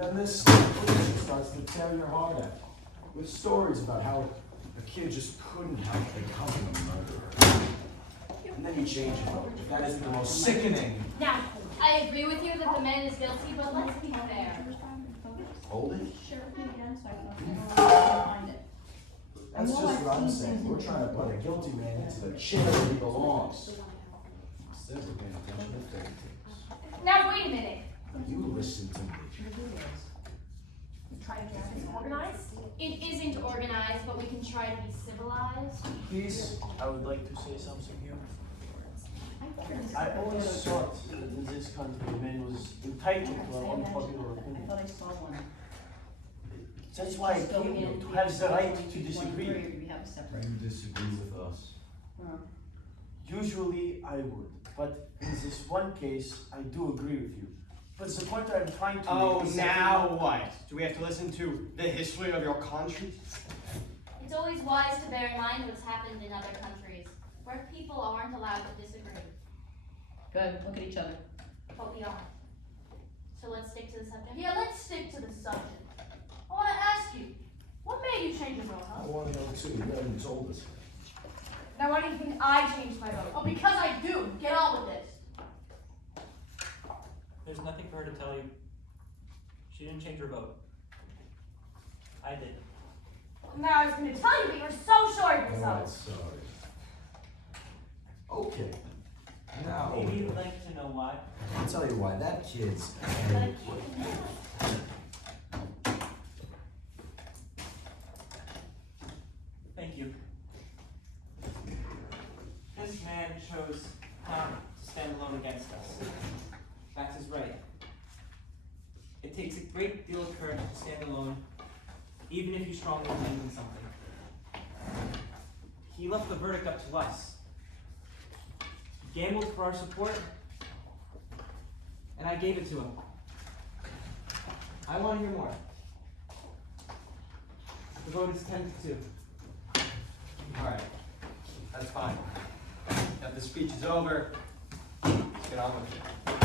And then this person starts to tear your heart out with stories about how a kid just couldn't help becoming a murderer. And then you change your vote. If that isn't the most sickening. Now, I agree with you that the man is guilty, but let's be fair. Hold it. Sure. That's just what I'm saying. We're trying to put a guilty man into the chair where he belongs. Instead, we're paying attention to fairy tales. Now, wait a minute. You listen to me. It's organized? It isn't organized, but we can try to be civilized. Please, I would like to say something here. I always thought that in this country, man was entitled to an unpopular I opinion. thought I saw one. That's why I came here, to have the right to disagree. We have a separate. You disagree with us. Usually I would, but in this one case, I do agree with you. But the point that I'm trying to Oh, make is that- now what? Do we have to listen to the history of your country? It's always wise to bear in mind what's happened in other countries, where people aren't allowed to disagree, Good, look at each other. but we are. So let's stick to the subject. Yeah, let's stick to the subject. I want to ask you, what made you change your vote, I huh? want to know too. You haven't told us. Now, why do you think I changed my vote? Oh, because I do. Get on with this. There's nothing for her to tell you. She didn't change her vote. I did. Now, I was going to tell you, but you were so sure of Oh, yourself. sorry. Okay. Now, Maybe you'd like to know why. I'll tell you why. That kid's. Thank you. This man chose not to stand alone against us. That's his right. It takes a great deal of courage to stand alone, even if you strongly believe in something. He left the verdict up to us. He gambled for our support, and I gave it to him. I want to hear more. The vote is 10-2. Alright, that's fine. Now the speech is over. Let's get on with it.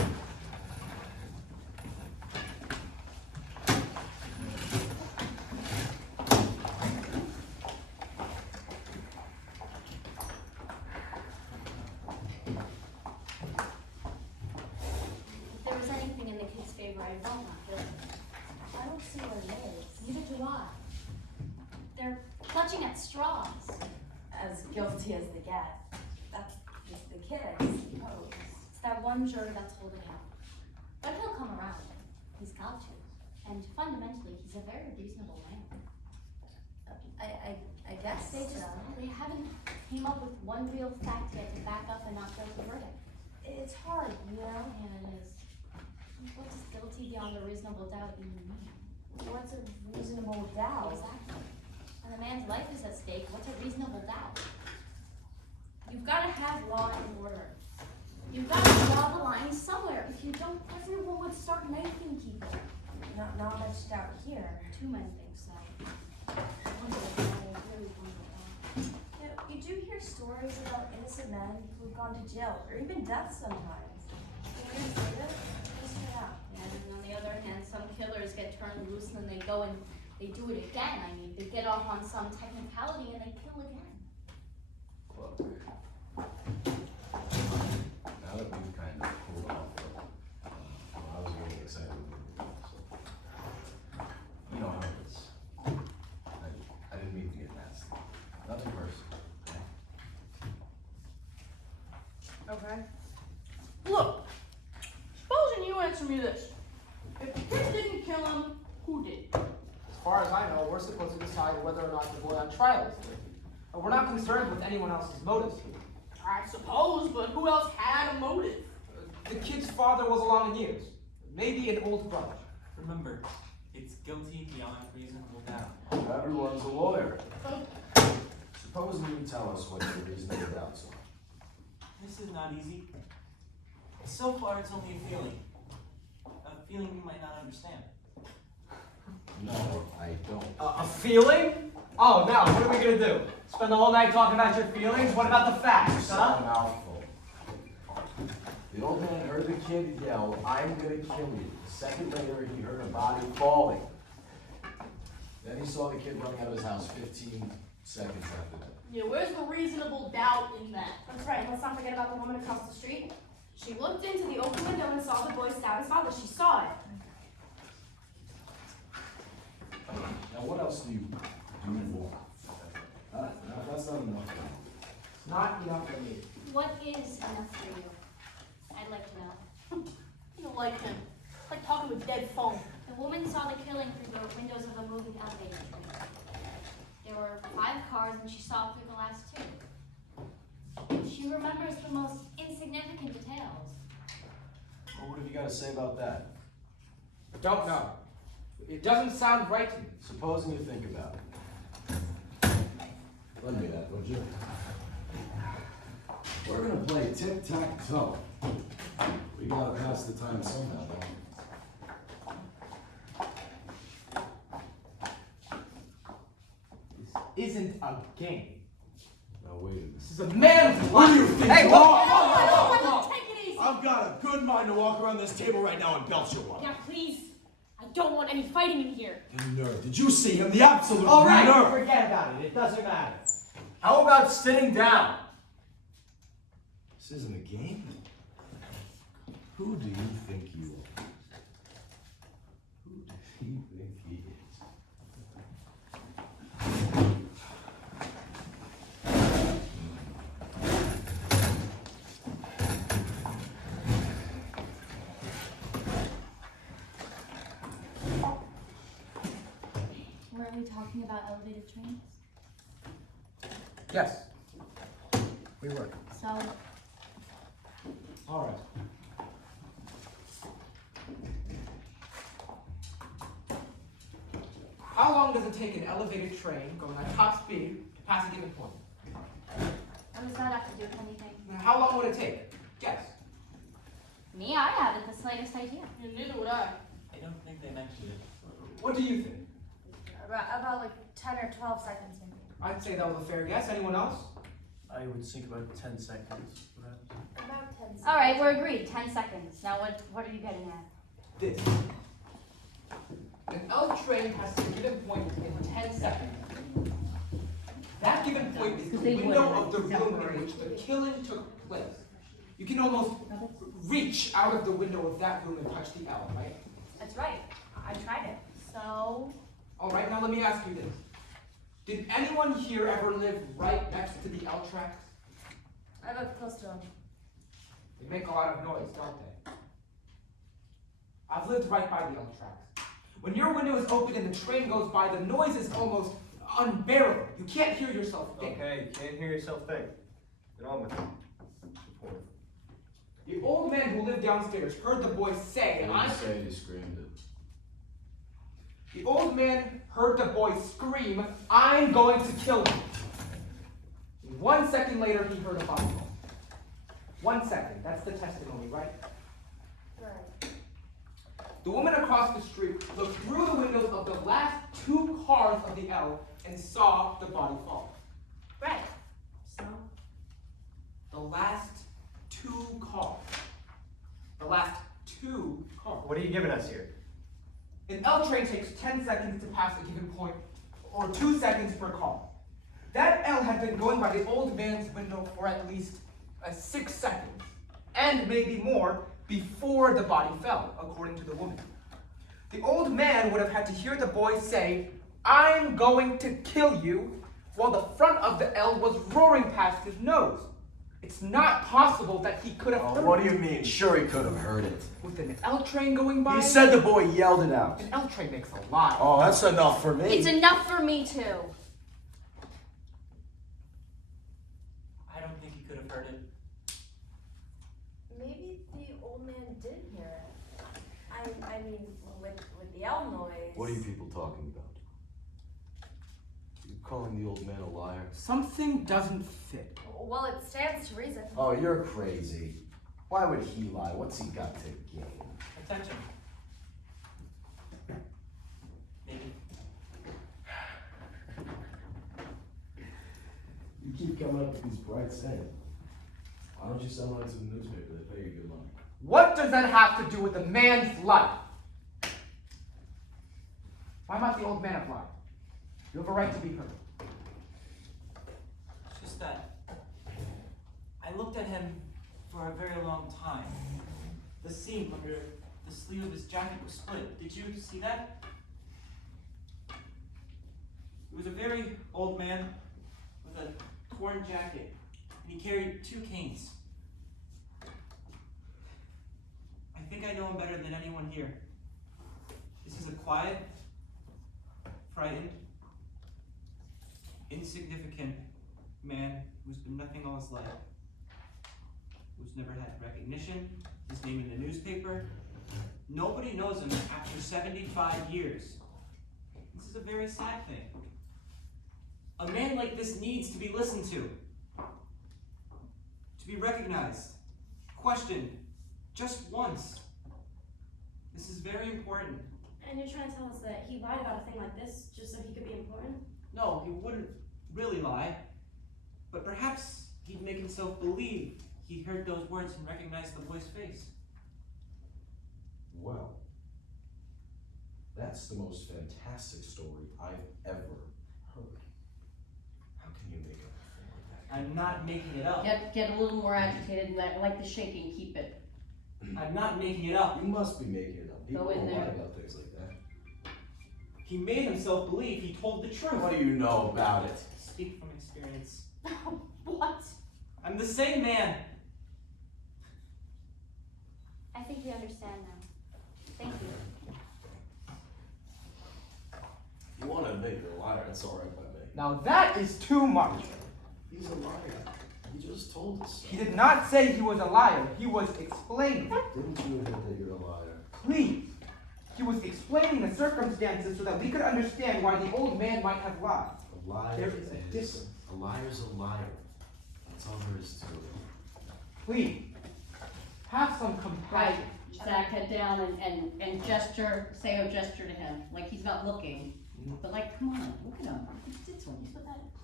If there was anything in the kid's favor, I vote not guilty. I don't see what it is. Neither do I. They're clutching at straws. As guilty as they get. That's just the kid, I suppose. It's that one jury that's holding out. But he'll come around. He's got to. And fundamentally, he's a very reasonable man. I guess They just, they haven't came up with one real fact yet to back up a not guilty verdict. it's hard, you know? And it is, what does guilty beyond a reasonable doubt even mean? What's a reasonable doubt? Exactly. When a man's life is at stake, what's a reasonable doubt? You've got to have law and order. You've got to draw the line somewhere. If you don't, everyone would start knifing people. Not much doubt here. Too many things, so. I wonder if I really wonder why. You know, you do hear stories about innocent men who've gone to jail, or even death sometimes. Can you say that? Just turn out. And on the other hand, some killers get turned loose and then they go and they do it again. I mean, they get off on some technicality and they kill again. Look. Now that we've kind of cooled off, I was really excited. So, you know how it is. I didn't mean to get nasty. Nothing personal. Okay. Look, supposing you answer me this. If the kid didn't kill him, who did? As far as I know, we're supposed to decide whether or not the boy on trial is guilty. We're not concerned with anyone else's motives here. I suppose, but who else had a motive? The kid's father was along in years. Maybe an old grudge. Remember, it's guilty beyond reasonable doubt. Everyone's a lawyer. Suppose you tell us what your reasonable doubts are. This is not easy. So far, it's only a feeling. A feeling you might not understand. No, I don't. A feeling? Oh, now, what are we gonna do? Spend the whole night talking about your feelings? What about the facts, It's a huh? mouthful. The old man heard the kid yell, "I'm gonna kill you." A second later, he heard a body falling. Then he saw the kid running out of his house 15 seconds after that. Yeah, where's the reasonable doubt in that? That's right, and let's not forget about the woman across the street. She looked into the open window and saw the boy stab his father. She saw it. Now, what else do you want? That's not enough. It's not enough for me. What is enough for you? I'd like to know. You don't like him. It's like talking with dead phone. The woman saw the killing through the windows of a moving elevator train. There were 5 cars and she saw through the last 2. She remembers the most insignificant details. Well, what have you got to say about that? I don't know. It doesn't sound right to me. Supposing you think about it. Lend me that, would you? We're gonna play tic-tac-toe. We gotta pass the time somehow, don't This isn't a game. we? Now, wait a minute. This is a man's What do you life. think Hey, you whoa, are? whoa, whoa, whoa. Take it easy. I've got a good mind to walk around this table right now and belch you one. Yeah, please. I don't want any fighting in here. The nerve. Did you see him? The absolute All right, nerve. forget about it. It doesn't matter. How about sitting down? This isn't a game. Who do you think you are? Who do you think he is? Were we talking about elevated trains? Yes. We were. So, All right. How long does it take an elevated train going at top speed to pass a given point? what does that have to do with anything? Now, how long would it take? Guess. Me, I haven't the slightest idea. Yeah, neither would I. I don't think they mentioned it. What do you think? About like 10 or 12 seconds maybe. I'd say that was a fair guess. Anyone else? I would think about 10 seconds, perhaps. About 10 seconds. All right, we're agreed. 10 seconds. Now, what are you getting at? This. An L train has a given point in 10 seconds. That given point is the window of the room in which the killing took place. You can almost reach out of the window of that room and touch the L, right? That's right. I tried it. So, All right, now let me ask you this. Did anyone here ever live right next to the L tracks? I lived close to him. They make a lot of noise, don't they? I've lived right by the L tracks. When your window is open and the train goes by, the noise is almost unbearable. You can't hear yourself think. Okay, you can't hear yourself think. Get on with it. Support. The old man who lived downstairs heard the boy say, I didn't say he screamed it. The old man heard the boy scream, "I'm going to kill you." 1 second later, he heard a body fall. 1 second, that's the testimony, right? Right. The woman across the street looked through the windows of the last 2 cars of the L and saw the body fall. Right. So, The last 2 cars. The last 2 cars. What are you giving us here? An L train takes 10 seconds to pass a given point, or 2 seconds per car. That L had been going by the old man's window for at least 6 seconds, and maybe more, before the body fell, according to the woman. The old man would have had to hear the boy say, "I'm going to kill you," while the front of the L was roaring past his nose. It's not possible that he could have heard What it. do you mean? Sure he could have heard it. With an L train going by? He said the boy yelled it out. An L train makes a lot. Oh, that's enough for me. It's enough for me, too. I don't think he could have heard it. maybe the old man did hear it. I mean, with the L noise. What are you people talking about? You calling the old man a liar? Something doesn't fit. Well, it stands to reason. Oh, you're crazy. Why would he lie? What's he got to gain? Attention. Maybe. You keep coming up with these bright sayings. Why don't you sell it to the newspaper? They pay you good money. What does that have to do with a man's life? Why might the old man have lied? You have a right to be heard. It's just that I looked at him for a very long time. The seam under the sleeve of his jacket was split. Did you see that? He was a very old man with a torn jacket, and he carried 2 canes. I think I know him better than anyone here. This is a quiet, frightened, insignificant man who's been nothing all his life, who's never had recognition, his name in the newspaper. Nobody knows him after 75 years. This is a very sad thing. A man like this needs to be listened to be recognized, questioned, just once. This is very important. And you're trying to tell us that he lied about a thing like this just so he could be important? No, he wouldn't really lie, but perhaps he'd make himself believe he'd heard those words and recognized the boy's face. Well, that's the most fantastic story I've ever heard. How can you make it up like that? I'm not making it up. Get a little more agitated and I like the shaking, keep it. I'm not making it up. You must be making it up. People Go in don't lie there. about things like that. He made himself believe he told the truth. What do you know about it? Speak from experience. What? I'm the same man. I think we understand now. Thank you. You want to admit you're a liar, that's alright by me. Now that is too much. He's a liar. He just told us so. He did not say he was a liar. He was explaining. Didn't you admit that you're a liar? Please. He was explaining the circumstances so that we could understand why the old man might have lied. A liar There is a difference. A liar's a liar. That's all there is to it. Please. Have some Right, compassion. Zach, head down and gesture, say a gesture to him, like he's not looking. But like, come on, look at him. It's one.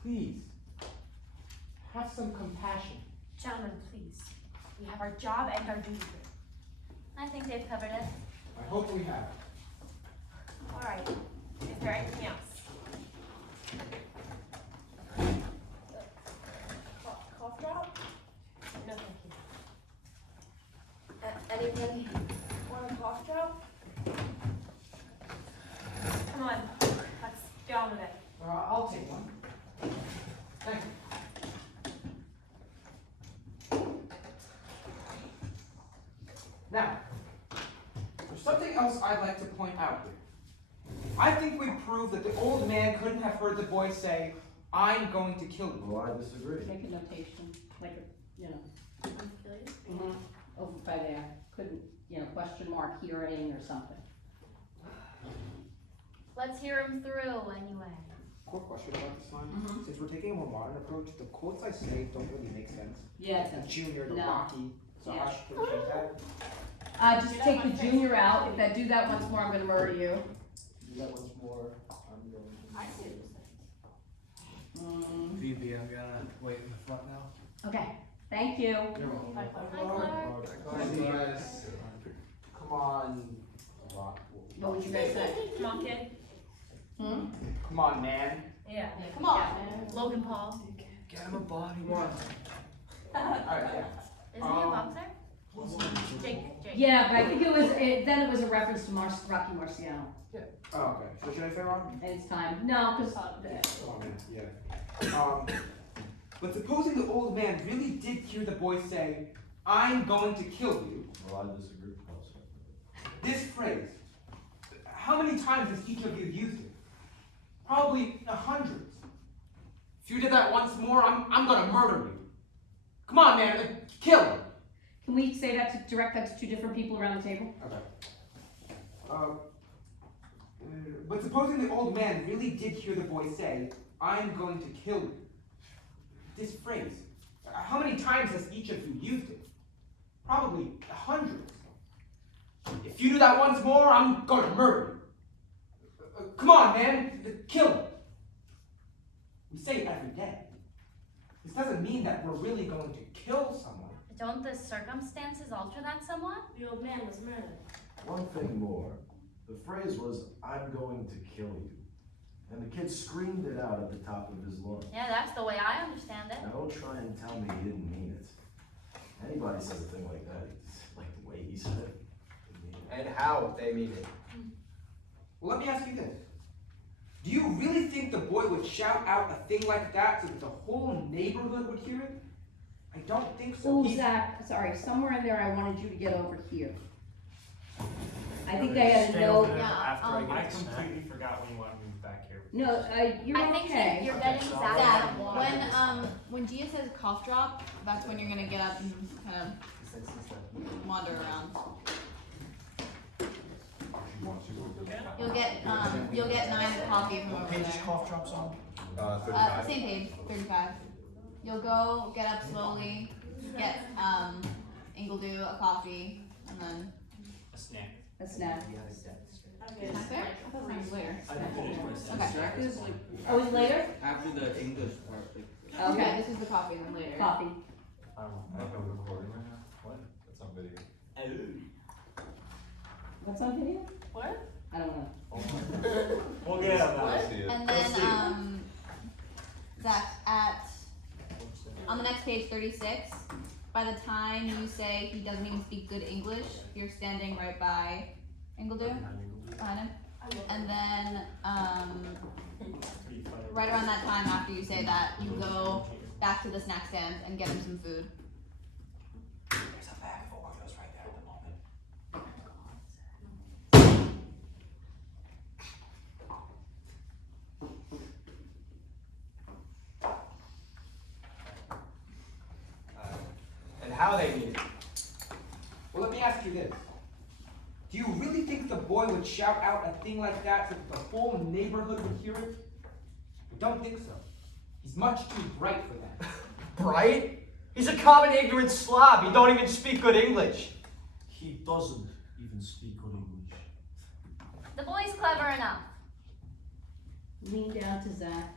Please. Have some compassion. Gentlemen, please. We have our job and our duty here. I think they've covered it. I hope we have. Alright. Is there anything else? Cough drop? No, thank you. Anybody want a cough drop? Come on, let's get on with it. I'll take one. Thank you. Now, there's something else I'd like to point out here. I think we proved that the old man couldn't have heard the boy say, "I'm going to kill you." Well, I disagree. Make a notation, like a, you know, Kill you? over by there. Couldn't, you know, question mark hearing or something. Let's hear him through anyway. Quick question about this line. Mhm. Since we're taking a more modern approach, the quotes I say don't really make sense. Yeah, The junior, the No. Rocky. So Yeah. how should we change that? just take the junior out. If I do that once more, I'm gonna murder you. Do that once more. I'm going to. I see what you're saying. Phoebe, I'm gonna wait in the front now. Okay, thank you. You're welcome. Hi, Clark. See you guys. Come on. What would you guys say? Come on, kid. Come on, man. Yeah. Come on, Logan Paul. Get him a body. Alright, yeah. Isn't he a boxer? Jake. Yeah, but I think then it was a reference to Rocky Marciano. Oh, okay. So should I say wrong? And it's time. No, because Oh, man. Yeah. But supposing the old man really did hear the boy say, "I'm going to kill you," Well, I disagree also. this phrase, how many times has each of you used it? Probably hundreds. If you did that once more, I'm gonna murder you. Come on, man, kill him. can we say that to direct that to two different people around the table? Okay. But supposing the old man really did hear the boy say, "I'm going to kill you," this phrase, how many times has each of you used it? Probably hundreds. If you do that once more, I'm gonna murder you. Come on, man, kill him. We say it every day. This doesn't mean that we're really going to kill someone. It Don't the circumstances alter that somewhat? The old man was murdered. One thing more. The phrase was, "I'm going to kill you." And the kid screamed it out at the top of his lungs. Yeah, that's the way I understand it. Now don't try and tell me he didn't mean it. Anybody says a thing like that, it's like the way he said it. Didn't mean it. And how they mean it. Well, let me ask you this. Do you really think the boy would shout out a thing like that so that the whole neighborhood would hear it? I don't think so. Oh, He's- Zach, sorry, somewhere in there I wanted you to get over here. I think I had a Stay over note. there Yeah, after I I get the snack. completely forgot when you wanted me back here. No, you're I think okay. you're getting so- Zach Dad, some water. when Gia says cough drop, that's when you're gonna get up and kind of wander around. You'll get 9 of coffee from over What page is there. cough drops on? 35. Same page, 35. You'll go, get up slowly, get Ingledew a coffee, and then A snack. A snack. snack there? I thought it was later. I didn't finish my snack. Okay. Snack is like Oh, it's later? after the English part, like. Okay, this is the coffee, and then later. Coffee. I have a recording right now. What? That's on video. What's on video? What? I don't know. We'll get on that. And then, Zach, on the next page, 36, by the time you say he doesn't even speak good English, you're standing right by Ingledew, behind him. And then, right around that time after you say that, you go back to the snack stand and get him some food. There's a bag of Oreos right there at the moment. And how they mean it. Well, let me ask you this. Do you really think the boy would shout out a thing like that so that the whole neighborhood would hear it? I don't think so. He's much too bright for that. Bright? He's a common ignorant slob. He don't even speak good English. He doesn't even speak good English. The boy's clever enough. Lean down to Zach.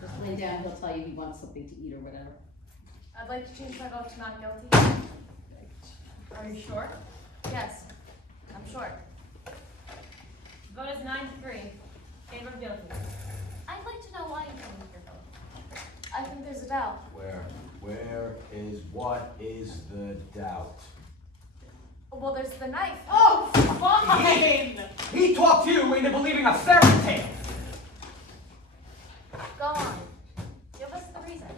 Just lean down, he'll tell you he wants something to eat or whatever. I'd like to change my vote to not guilty. Are you sure? Yes, I'm sure. Vote is 9-3. Favor of guilty. I'd like to know why you changed your vote. I think there's a doubt. What is the doubt? Well, there's the knife. Oh, fine! He talked you into believing a fairy tale. Go on. Give us the reason.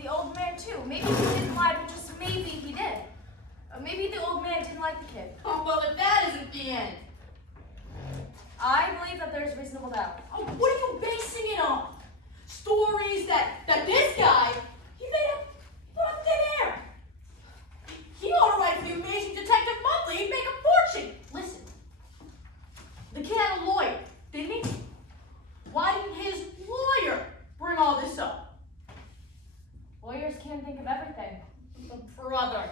The old man too. Maybe he didn't lie, but just maybe he did. Maybe the old man didn't like the kid. Oh, well, if that isn't the end. I believe that there's reasonable doubt. Oh, what are you basing it on? Stories that this guy, he made up from thin air. He ought to write for the Amazing Detective Monthly. He'd make a fortune. Listen, the kid had a lawyer, didn't he? Why didn't his lawyer bring all this up? Lawyers can't think of everything. Brother.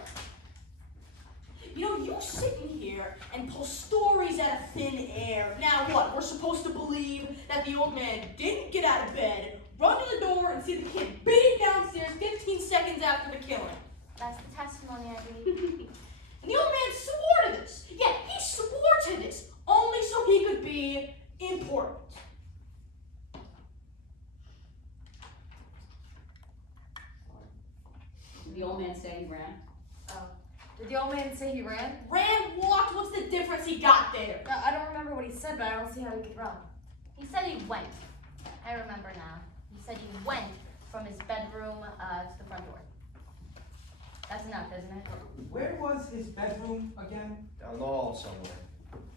You know, you sitting here and pull stories out of thin air. Now what? We're supposed to believe that the old man didn't get out of bed, run to the door, and see the kid beating downstairs 15 seconds after the killing. That's the testimony I believe. And the old man swore to this. Yeah, he swore to this only so he could be important. Did the old man say he ran? Oh. Did the old man say he ran? Ran, walked, what's the difference he got there? I don't remember what he said, but I don't see how he could run. He said he went. I remember now. He said he went from his bedroom to the front door. That's enough, isn't it? Where was his bedroom again? Down the hall somewhere.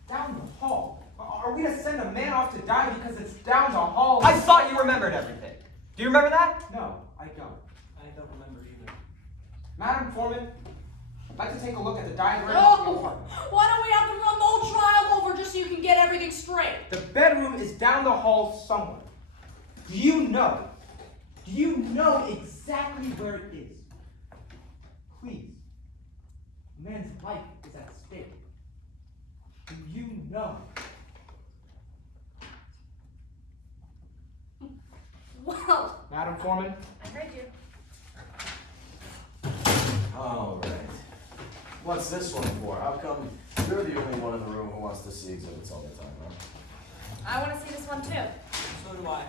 Down the hall. Are we to send a man off to die because it's down the hall? I thought you remembered everything. Do you remember that? No, I don't. I don't remember either. Madam Foreman, I'd like to take a look at the diagram. No! Why don't we have to run the whole trial over just so you can get everything straight? The bedroom is down the hall somewhere. Do you know exactly where it is? Please. A man's life is at stake. Do you know? Well, Madam Foreman, I heard you. Alright. What's this one for? How come you're the only one in the room who wants to see exhibits all the time, huh? I want to see this one too. So do I.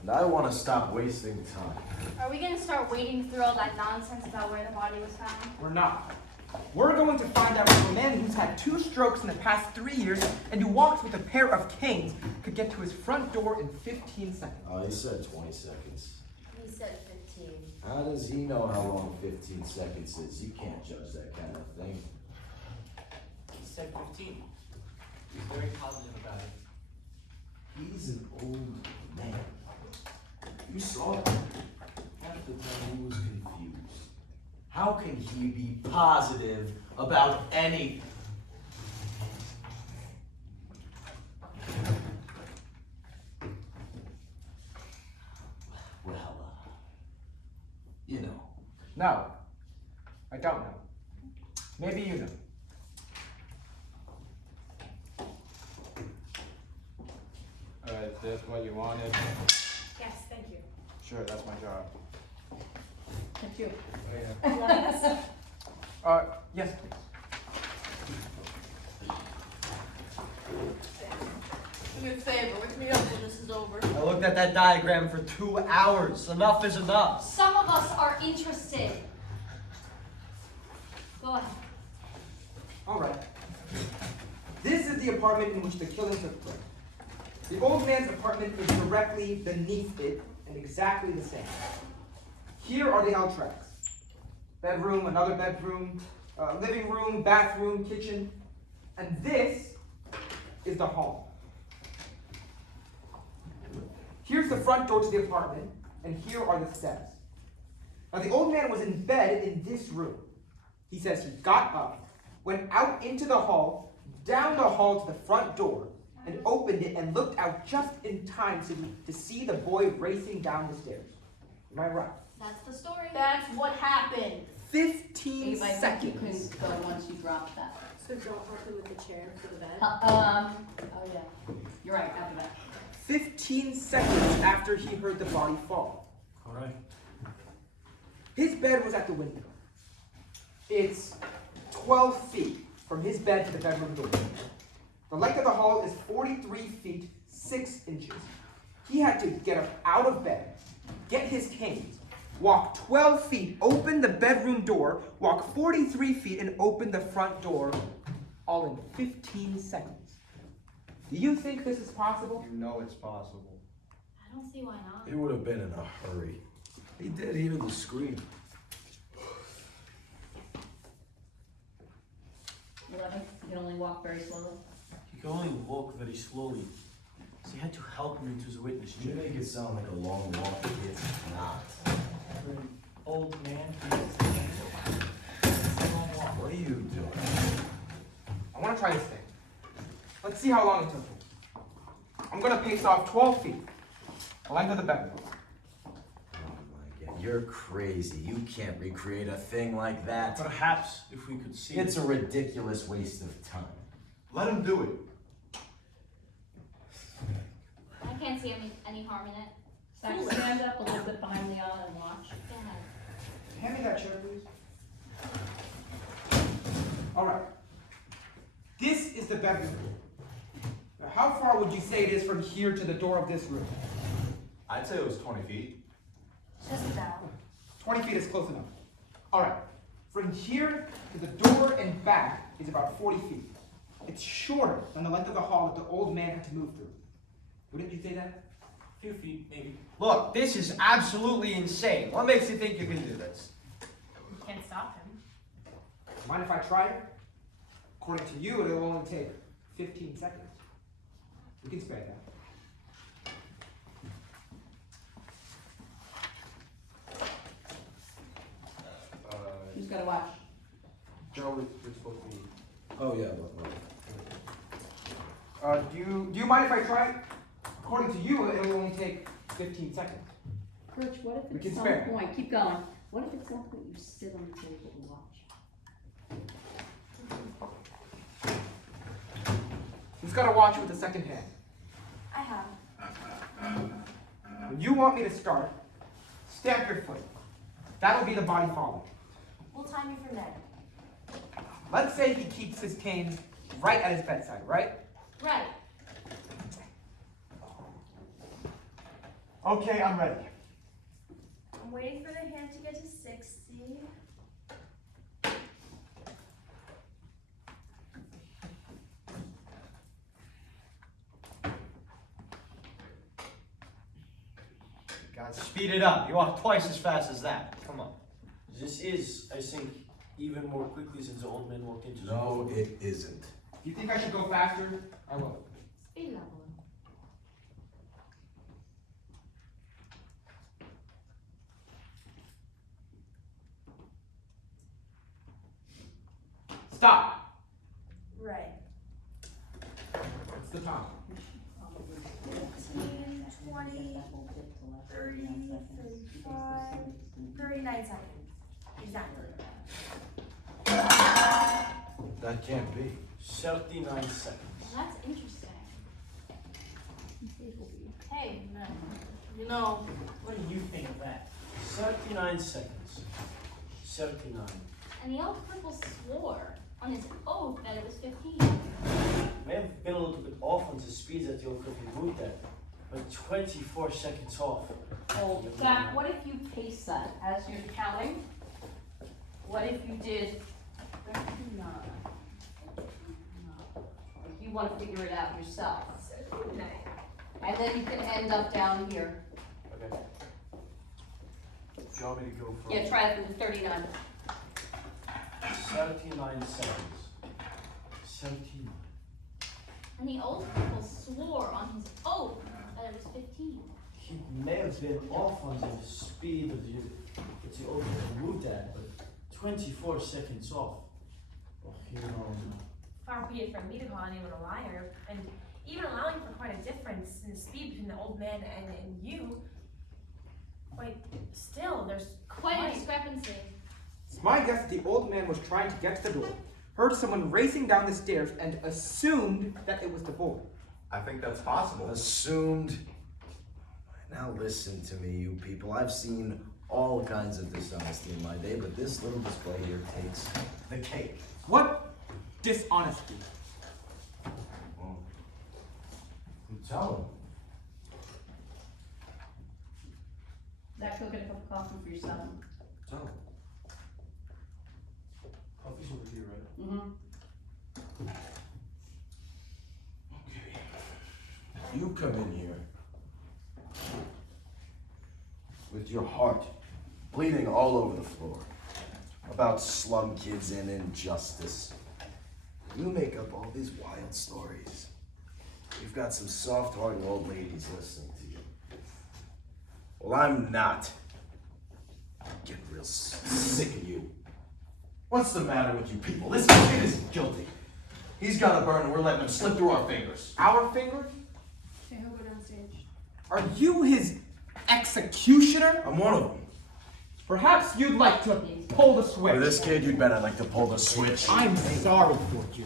And I want to stop wasting time. Are we gonna start wading through all that nonsense about where the body was found? We're not. We're going to find out if a man who's had 2 strokes in the past 3 years and who walks with a pair of canes could get to his front door in 15 seconds. Oh, he said 20 seconds. He said 15. How does he know how long 15 seconds is? You can't judge that kind of thing. He said 15. He's very positive about it. He's an old man. You saw him. Half the time he was confused. How can he be positive about anything? Well, you know. No, I don't know. Maybe you know. Is this what you wanted? Yes, thank you. Sure, that's my job. That's you. Yes, please. Do me a favor, wake me up when this is over. I looked at that diagram for 2 hours. Enough is enough. Some of us are interested. Go ahead. All right. This is the apartment in which the killing took place. The old man's apartment is directly beneath it and exactly the same. Here are the L tracks. Bedroom, another bedroom, living room, bathroom, kitchen. And this is the hall. Here's the front door to the apartment, and here are the steps. Now the old man was in bed in this room. He says he got up, went out into the hall, down the hall to the front door, and opened it and looked out just in time to see the boy racing down the stairs. Am I right? That's the story. That's what happened. 15 Abe, I think seconds. you can go once you drop that. So drop Harper with the chair for the bed. Oh yeah, you're right, after that. 15 seconds after he heard the body fall. Alright. His bed was at the window. It's 12 feet from his bed to the bedroom door. The length of the hall is 43 feet 6 inches. He had to get up out of bed, get his canes, walk 12 feet, open the bedroom door, walk 43 feet, and open the front door, all in 15 seconds. Do you think this is possible? You know it's possible. I don't see why not. He would have been in a hurry. He did hear the scream. 11, you can only walk very slowly. He can only walk very slowly. So you had to help him into his witness You chair. make it sound like a long walk. It's not. For an old man, it's a long walk. What are you doing? I want to try this thing. Let's see how long it took me. I'm going to pace off 12 feet, the length of the bedroom. Oh my God, you're crazy. You can't recreate a thing like that. Perhaps if we could see It's a ridiculous waste of time. Let him do it. I can't see any harm in it. Zach, stand up a little bit behind Leon and watch. Go ahead. Hand me that chair, please. All right. This is the bedroom. Now, how far would you say it is from here to the door of this room? I'd say it was 20 feet. Just about. 20 feet is close enough. All right. From here to the door and back is about 40 feet. It's shorter than the length of the hall that the old man had to move through. Wouldn't you say that? A few feet, maybe. Look, this is absolutely insane. What makes you think you can do this? You can't stop him. Mind if I try it? According to you, it'll only take 15 seconds. We can spare that. Who's gotta watch? Joe, you're supposed to be. Oh yeah, look. Do you mind if I try it? According to you, it'll only take 15 seconds. Rich, what if We at can some spare. point, keep going, what if at some point you sit on the table and watch? Who's got to watch with the second hand? I have. When you want me to start, stamp your foot. That'll be the body falling. We'll time you from there. Let's say he keeps his cane right at his bedside, right? Right. Okay, I'm ready. I'm waiting for the hand to get to 60. God, speed it up. You walk twice as fast as that. Come on. This is, I think, even more quickly since the old man walked into the No, room. it isn't. If you think I should go faster, I will. Speed level. Stop. Right. What's the time? 15, 20, 30, 35, 39 seconds. Exactly. That can't be. 39 seconds. That's interesting. Hey, man. You know, what do you think of that? 39 seconds. 79. And the old cripple swore on his oath that it was 15. May have been a little bit off on the speed that the old cripple moved at, but 24 seconds off. Oh, Zach, what if you pace that as you're counting? What if you did 39? You want to figure it out yourself. And then you can end up down here. Okay. Do you want me to go from Yeah, try it from 39. 39 seconds? 79. And the old cripple swore on his oath that it was 15. He may have been off on the speed of that the old man moved at, but 24 seconds off. Oh, you know. Far be it from me to call anyone a liar, and even allowing for quite a difference in the speed between the old man and you, quite still, there's Quite a discrepancy. It's my guess that the old man was trying to get to the door, heard someone racing down the stairs, and assumed that it was the boy. I think that's possible. Assumed. Now listen to me, you people. I've seen all kinds of dishonesty in my day, but this little display here takes the cake. What dishonesty? Well, you tell him. Zach, go get a cup of coffee for yourself. Tell him. Coffee's over here, right? Mm-hmm. Okay. You come in here with your heart bleeding all over the floor about slum kids and injustice. You make up all these wild stories. You've got some soft-hearted old ladies listening to you. Well, I'm not. I'm getting real sick of you. What's the matter with you people? This kid is guilty. He's got a burn and we're letting him slip through our fingers. Our fingers? Okay, he'll go downstage. Are you his executioner? I'm one of them. Perhaps you'd like to pull the switch. For this kid, you'd better like to pull the switch. I'm sorry for you.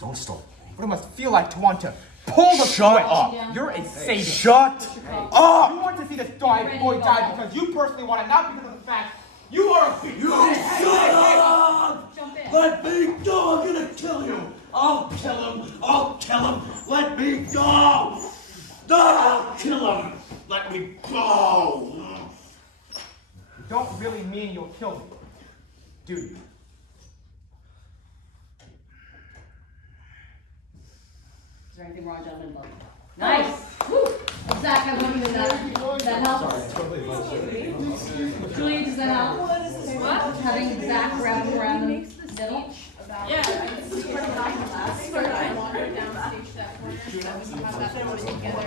Don't stop me. What it must feel like to want to pull the Shut switch. up. You're a sadist. Shut You up! want to see this boy die because you personally want it, not because of the fact you are a beast. You shut up! Jump in. Let me go! I'm gonna kill you! I'll kill him! I'll kill him! Let me go! No! I'll kill him! Let me go! You don't really mean you'll kill me, do you? Is there anything wrong, gentlemen? Nice! Woo! Zach, I love you with that. That helps. Julia, does that help? What? Having Zach around the middle? Yeah. Start downstage that corner, so we have that together.